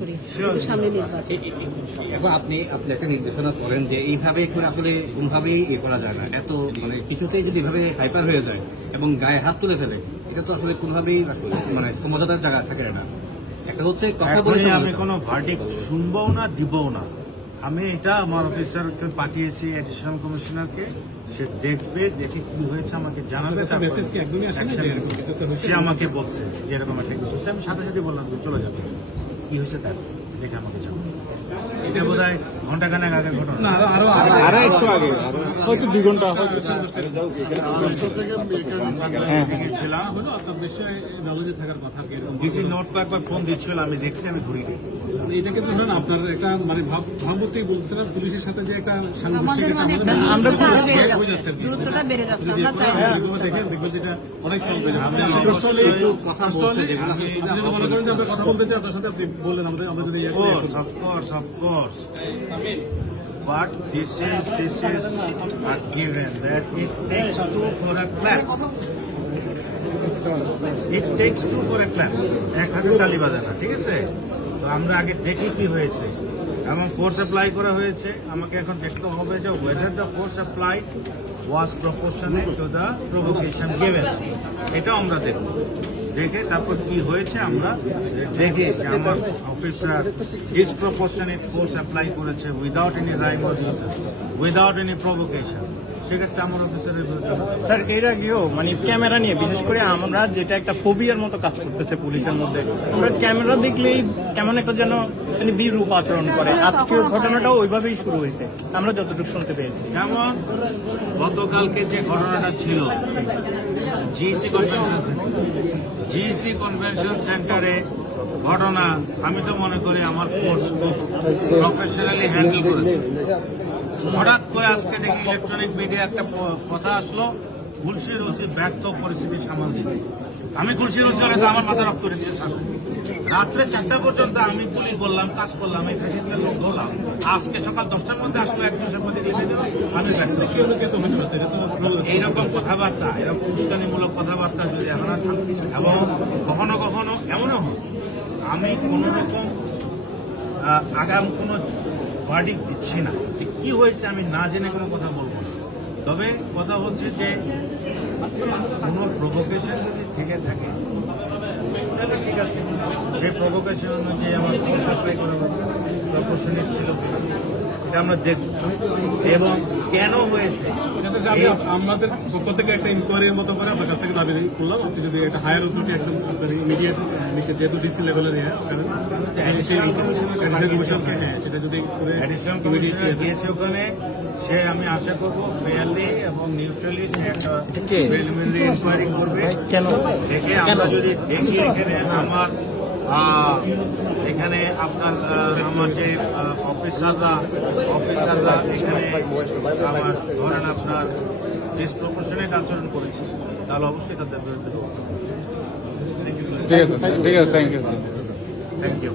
করি। সামনে নির্বাচন আপনি আপনি একটা নির্দেশনা করেন যে এইভাবে করে আসলে কোনভাবেই ইয়ে করা যায় না। এত মানে কিছুতেই যদি এভাবে হাইপার হয়ে যায় এবং গায়ে হাত তুলে ফেলে এটা তো আসলে কোনোভাবেই মানে সমঝোতার জায়গা থাকে না। একটা হচ্ছে কথা বলে আমি কোনো ভার্ডিক্ট শুনব না দিবও না। আমি এটা আমার অফিসারকে পাঠিয়েছি অ্যাডিশনাল কমিশনারকে সে দেখবে দেখে কি হয়েছে আমাকে জানাবে। সে আমাকে বলছে যে এরকম একটা কিছু আমি সাথে সাথে বললাম চলে যাবে। কি হয়েছে তার? দেখে আমাকে জানাবে এটা বোধ হয় ঘন্টাখানেক আগের ঘটনা আরও একটু আগে হয়তো দুই ঘণ্টা হয়তো ছিলাম ডিসি নোট একবার ফোন দিচ্ছিল আমি দেখছি আমি এটা কিন্তু ধরুন আপনার একটা মানে ভাব ভাবমূর্তি বলছিলাম পুলিশের সাথে যে একটা মানে আমরা আরও বেড়ে যাচ্ছে গুরুত্বটা বেড়ে যাচ্ছে আমরা চাই দেখেন দেখবেন যেটা অনেক হয়ে কথা যদি মনে কথা বলতে চাই আপনার সাথে আপনি বললেন আমাদের আমরা করি, course, of course, of course. But this is this is a given that it takes two for a clap. It takes two for a clap. এক হাতে তালি বাজে না ঠিক আছে তো আমরা আগে দেখি কি হয়েছে এবং ফোর্স অ্যাপ্লাই করা হয়েছে আমাকে এখন দেখতে হবে যে whether the force apply was proportionate to the provocation given এটাও আমরা দেখব দেখে তারপর কি হয়েছে আমরা দেখে যে আমার অফিসার ডিসপ্রপোর্শনেট ফোর্স অ্যাপ্লাই করেছে without any rhyme or without any provocation সেক্ষেত্রে আমার অফিসারের বিরুদ্ধে স্যার এর আগেও মানে ক্যামেরা নিয়ে বিশেষ করে আমরা যেটা একটা ফোবিয়ার মতো কাজ করতেছে পুলিশের মধ্যে আমরা ক্যামেরা দেখলেই কেমন একটা যেন মানে বিরূপ আচরণ করে। আজকের ঘটনাটাও ওইভাবেই শুরু হয়েছে আমরা যতটুকু শুনতে পেয়েছি। যেমন গতকালকে যে ঘটনাটা ছিল জিসি কনভেনশন জিসি কনভেনশন সেন্টারে ঘটনা আমি তো মনে করি আমার ফোর্স খুব প্রফেশনালি হ্যান্ডেল করেছে। হঠাৎ করে আজকে দেখি ইলেকট্রনিক মিডিয়া একটা কথা আসলো গুলশির ওসি ব্যর্থ পরিস্থিতি সামাল দিতে। আমি গুলশির ওসি হলে তো আমার মাথা রক্ত রেখেছে সামনে। রাত্রে চারটা পর্যন্ত আমি পুলিশ বললাম কাজ করলাম, এই ফ্যাসিস্টের লোক ধরলাম আজকে সকাল দশটার মধ্যে আসলো এক মাসের মধ্যে আমি ব্যর্থ এইরকম কথাবার্তা, এরকম উস্কানিমূলক কথাবার্তা যদি এখন এবং কখনো কখনো এমনও হয়, আমি কোন রকম আগাম কোনো ভার্ডিক দিচ্ছি না। কি হয়েছে আমি না জেনে কোনো কথা বলব তবে কথা হচ্ছে যে কোনো প্রভোকেশন যদি থেকে থাকে, তাহলে ঠিক আছে। সেই প্রভোকেশন অনুযায়ী আমার হবে ছিল এটা আমরা দেখব। এবং কেন হয়েছে? আমাদের পক্ষ থেকে একটা ইনকোয়ারির মতো করে আপনার কাছ থেকে দাবি করলাম। আপনি যদি একটা হায়ার অথরিটি একদম আপনার ইমিডিয়েট যেহেতু ডিসি লেভেলের additional হ্যাঁ, সেটা যদি অ্যাডিশনাল ওখানে সে আমি আশা করব ফেয়ারলি এবং নিউট্রালি সে একটা ইনকোয়ারি করবে। কেন? দেখে আমরা যদি দেখি এখানে আমার এখানে আপনার আমার যে অফিসাররা অফিসাররা এখানে আমার ধরেন আপনার ডিসপ্রপোর্শনেট আচরণ করেছে। তাহলে অবশ্যই তাদের বিরুদ্ধে। ঠিক আছে ঠিক আছে থ্যাংক ইউ থ্যাংক ইউ